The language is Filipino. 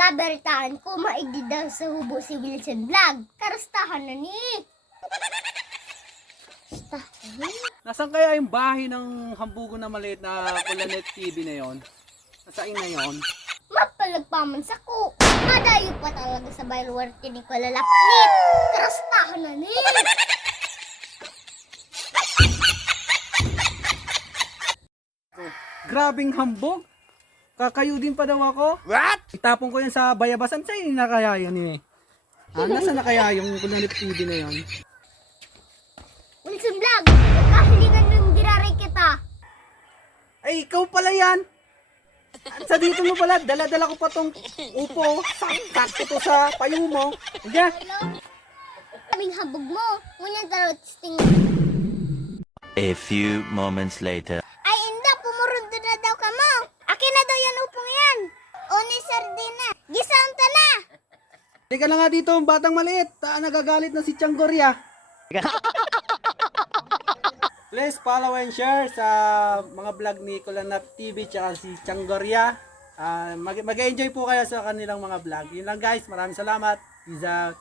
Naberitaan ko maigdi daw sa hubo si Wilson Vlog. Karustahan na ni. Nasaan kaya yung bahay ng hambugo na maliit na Kulanet TV na yon? Nasaan na yon? Mapalagpaman sa ko. Madayo pa talaga sa Bylewarte ni Kulalapnit. Karustahan na ni. Grabing hambog. Kakayo din pa daw ako. What? Itapon ko yan sa bayabasan. Saan na kaya yun eh? Nasaan na kaya yung Kulanet TV na yon? Wilson Vlog, nagkahilingan ng diraray kita. Ay, ikaw pala yan. Sa dito mo pala, dala-dala ko pa tong upo. Sakto to sa payo mo. Diyan. Hello? Kaming habog mo. Ngunyan tarotsting. A few moments later. Ay, inda, pumurundo na daw ka mo. Akin na daw yan upong yan. O ni sardina. Gisanta na. Teka lang nga dito, batang maliit. Nagagalit na si Changoria. Please follow and share sa mga vlog ni Kulanap TV tsaka si Changoria. Mag-enjoy po kayo sa kanilang mga vlog. Yun lang guys, maraming salamat. Peace out.